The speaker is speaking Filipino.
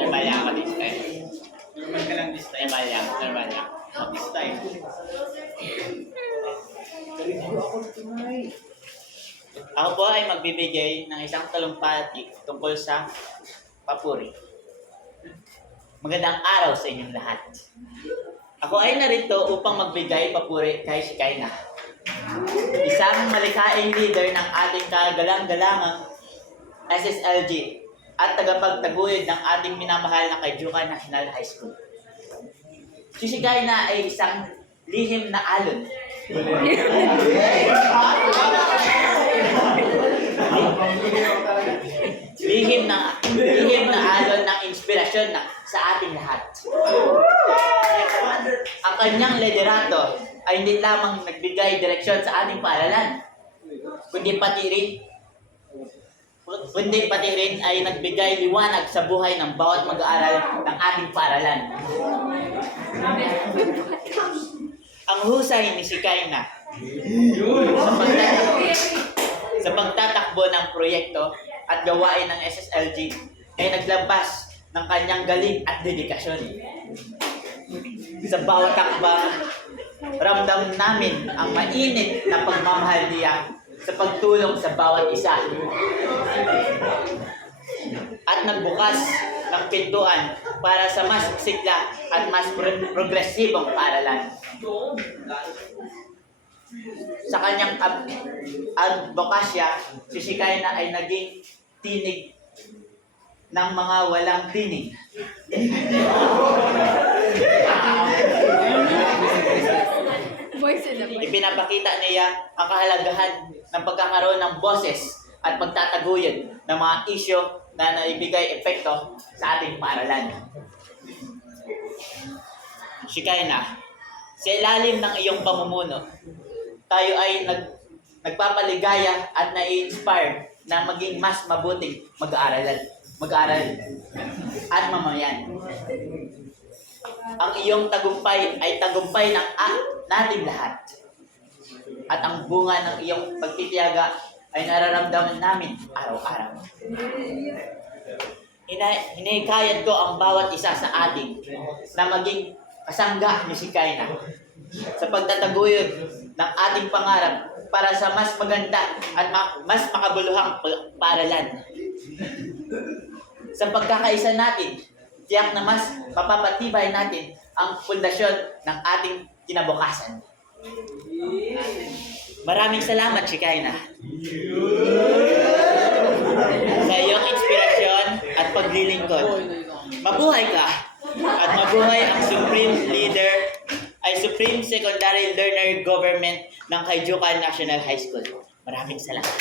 Normal lang ako this time. Normal ka lang this time. Normal lang. This time. Ako po ay magbibigay ng isang talumpati tungkol sa papuri. Magandang araw sa inyong lahat. Ako ay narito upang magbigay papuri kay Shekinah, isang malikaing leader ng ating kagalang-galangang SSLG at tagapagtaguyod ng ating minamahal na Kayjukan National High School. Si Shekinah ay isang lihim na alon. lihim na alon ng inspirasyon sa ating lahat. Ang kanyang liderato ay hindi lamang nagbigay direksyon sa ating paaralan, kundi pati rin ay nagbigay liwanag sa buhay ng bawat mag-aaral ng ating paaralan. Ang husay ni Shekinah sa pagtatakbo ng proyekto at gawain ng SSLG ay naglabas ng kanyang galing at dedikasyon. Sa bawat takba, ramdam namin ang mainit na pagmamahal niya sa pagtulong sa bawat isa at nagbukas ng pintuan para sa mas sikla at mas progresibong paaralan. Sa kanyang advokasya, si Shekinah ay naging tinig ng mga walang tinig. Ipinapakita niya ang kahalagahan ng pagkakaroon ng boses at pagtataguyod ng mga isyu na naibigay epekto sa ating paaralan. Shekinah, sa ilalim ng iyong pamumuno, tayo ay nagpapaligaya at nai-inspire na maging mas mabuting mag-aaral at mamayan. Ang iyong tagumpay ay tagumpay ng nating lahat. At ang bunga ng iyong pagtitiyaga ay nararamdaman namin araw-araw. Hinihikayat ko ang bawat isa sa atin na maging kasangga ni Shekinah sa pagtataguyod ng ating pangarap para sa mas maganda at mas makabuluhang paaralan. Sa pagkakaisa natin, tiyak na mas mapapatibay natin ang pundasyon ng ating kinabukasan. Maraming salamat, Shekinah, sa iyong inspirasyon at paglilingkod. Mabuhay ka at mabuhay ang Supreme Secondary Learner Government ng Kayjukan National High School. Maraming salamat.